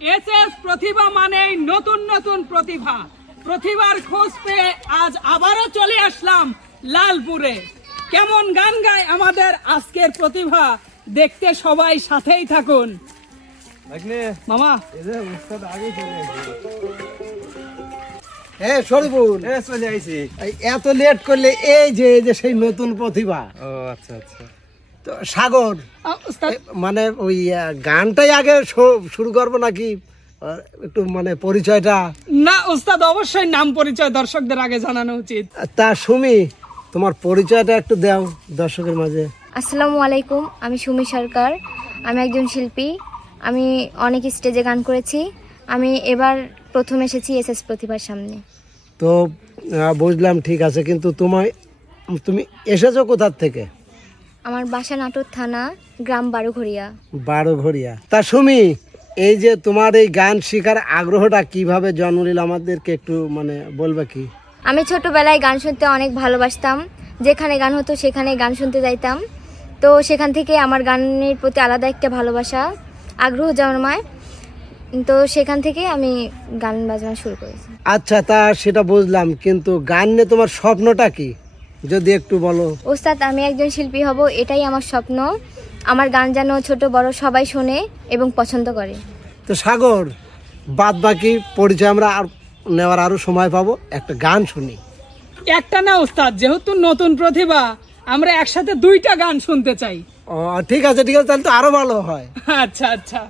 S S প্রতিভা মানেই নতুন নতুন প্রতিভা। প্রতিভার খোঁজ পেয়ে আজ আবারও চলে আসলাম লালপুরে। কেমন গান গায় আমাদের আজকের প্রতিভা? দেখতে সবাই সাথেই থাকুন। মামা। এ শরীফুল। চলে আইছি। এত লেট করলে এই যে এই যে সেই নতুন প্রতিভা। ও আচ্ছা আচ্ছা। তো সাগর মানে ওই গানটাই আগে শু- শুরু করব নাকি? একটু মানে পরিচয়টা। না ওস্তাদ অবশ্যই নাম পরিচয় দর্শকদের আগে জানানো উচিত। তা সুমি তোমার পরিচয়টা একটু দাও দর্শকের মাঝে। আসসালামু আলাইকুম আমি সুমি সরকার। আমি একজন শিল্পী। আমি অনেক স্টেজে গান করেছি। আমি এবার প্রথম এসেছি এস এস প্রতিভার সামনে। তো বুঝলাম ঠিক আছে কিন্তু তোমায় তুমি এসেছ কোথার থেকে? আমার বাসা নাটোর থানা গ্রাম বারোঘরিয়া বারো ঘড়িয়া তা সুমি এই যে তোমার এই গান শেখার আগ্রহটা কীভাবে জন্ম নিল আমাদেরকে একটু মানে বলবে কি? আমি ছোটবেলায় গান শুনতে অনেক ভালোবাসতাম। যেখানে গান হতো সেখানে গান শুনতে যাইতাম। তো সেখান থেকে আমার গানের প্রতি আলাদা একটা ভালোবাসা আগ্রহ জন্মায়। তো সেখান থেকে আমি গান বাজনা শুরু করেছি। আচ্ছা তা সেটা বুঝলাম কিন্তু গান নিয়ে তোমার স্বপ্নটা কি? যদি একটু বলো। ওস্তাদ আমি একজন শিল্পী হব এটাই আমার স্বপ্ন। আমার গান যেন ছোট বড় সবাই শোনে এবং পছন্দ করে। তো সাগর বাদ বাকি পরিচয় আমরা আর নেওয়ার আরও সময় পাবো। একটা গান শুনি। একটা না ওস্তাদ যেহেতু নতুন প্রতিভা আমরা একসাথে দুইটা গান শুনতে চাই। ও ঠিক আছে ঠিক আছে তাহলে তো আরও ভালো হয়। আচ্ছা আচ্ছা।